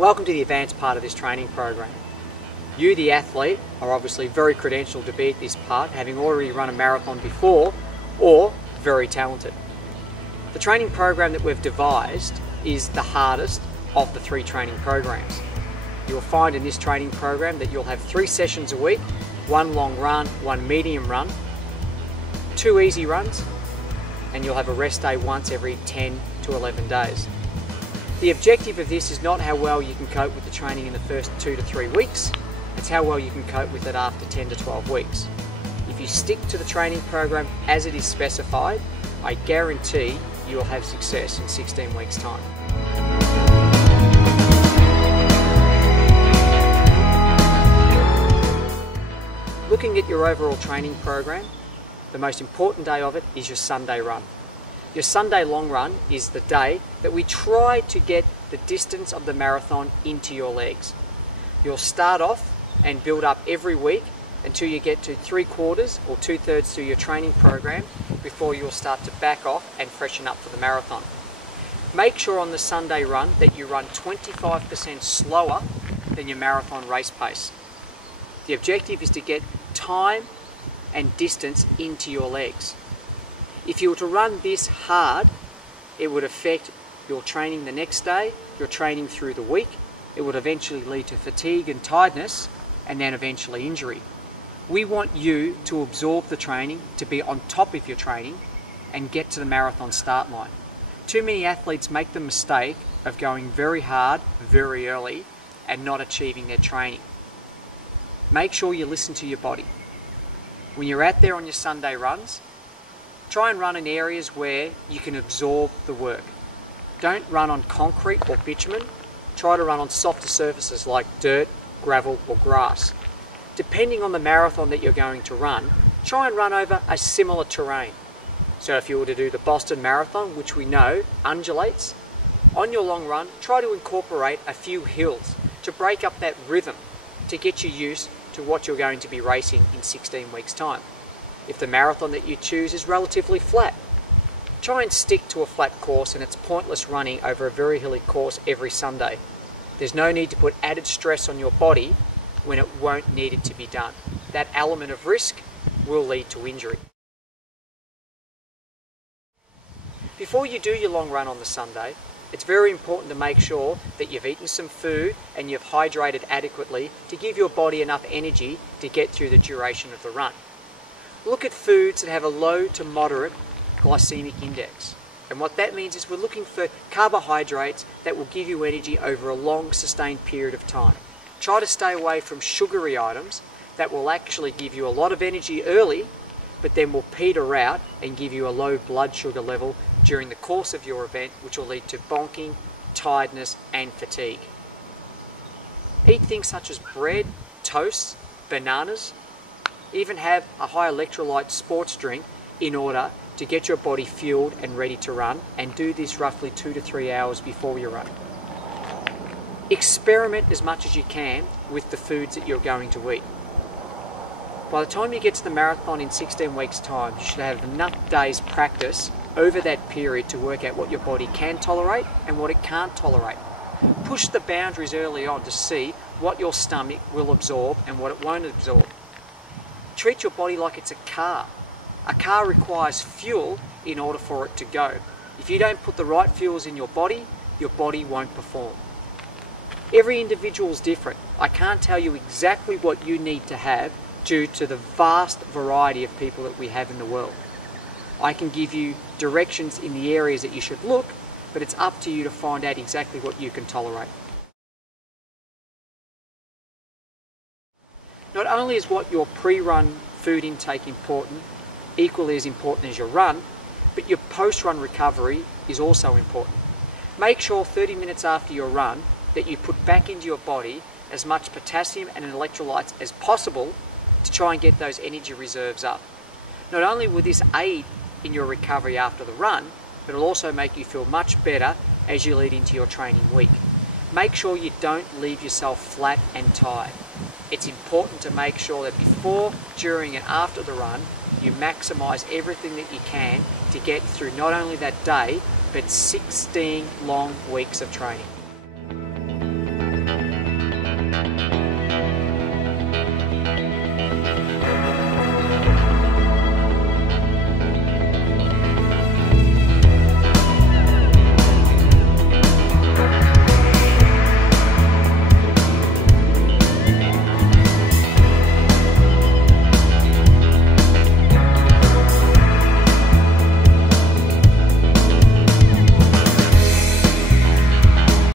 Welcome to the advanced part of this training program. You, the athlete, are obviously very credentialed to be at this part, having already run a marathon before, or very talented. The training program that we've devised is the hardest of the 3 training programs. You'll find in this training program that you'll have 3 sessions a week, 1 long run, 1 medium run, 2 easy runs, and you'll have a rest day once every 10 to 11 days. The objective of this is not how well you can cope with the training in the first 2 to 3 weeks, it's how well you can cope with it after 10 to 12 weeks. If you stick to the training program as it is specified, I guarantee you'll have success in 16 weeks' time. Looking at your overall training program, the most important day of it is your Sunday run. Your Sunday long run is the day that we try to get the distance of the marathon into your legs. You'll start off and build up every week until you get to 3/4 or 2/3 through your training program before you'll start to back off and freshen up for the marathon. Make sure on the Sunday run that you run 25% slower than your marathon race pace. The objective is to get time and distance into your legs. If you were to run this hard, it would affect your training the next day, your training through the week. It would eventually lead to fatigue and tiredness, and then eventually injury. We want you to absorb the training, to be on top of your training, and get to the marathon start line. Too many athletes make the mistake of going very hard, very early, and not achieving their training. Make sure you listen to your body. When you're out there on your Sunday runs, try and run in areas where you can absorb the work. Don't run on concrete or bitumen. Try to run on softer surfaces like dirt, gravel or grass. Depending on the marathon that you're going to run, try and run over a similar terrain. So if you were to do the Boston Marathon, which we know undulates, on your long run, try to incorporate a few hills to break up that rhythm to get you used to what you're going to be racing in 16 weeks' time. If the marathon that you choose is relatively flat, try and stick to a flat course, and it's pointless running over a very hilly course every Sunday. There's no need to put added stress on your body when it won't need it to be done. That element of risk will lead to injury. Before you do your long run on the Sunday, it's very important to make sure that you've eaten some food and you've hydrated adequately to give your body enough energy to get through the duration of the run. Look at foods that have a low to moderate glycemic index. And what that means is we're looking for carbohydrates that will give you energy over a long sustained period of time. Try to stay away from sugary items that will actually give you a lot of energy early, but then will peter out and give you a low blood sugar level during the course of your event, which will lead to bonking, tiredness and fatigue. Eat things such as bread, toast, bananas. Even have a high electrolyte sports drink in order to get your body fueled and ready to run, and do this roughly 2 to 3 hours before you run. Experiment as much as you can with the foods that you're going to eat. By the time you get to the marathon in 16 weeks' time, you should have enough days practice over that period to work out what your body can tolerate and what it can't tolerate. Push the boundaries early on to see what your stomach will absorb and what it won't absorb. Treat your body like it's a car. A car requires fuel in order for it to go. If you don't put the right fuels in your body won't perform. Every individual is different. I can't tell you exactly what you need to have due to the vast variety of people that we have in the world. I can give you directions in the areas that you should look, but it's up to you to find out exactly what you can tolerate. Not only is what your pre-run food intake important, equally as important as your run, but your post-run recovery is also important. Make sure 30 minutes after your run that you put back into your body as much potassium and electrolytes as possible to try and get those energy reserves up. Not only will this aid in your recovery after the run, but it'll also make you feel much better as you lead into your training week. Make sure you don't leave yourself flat and tired. It's important to make sure that before, during and after the run, you maximise everything that you can to get through not only that day, but 16 long weeks of training.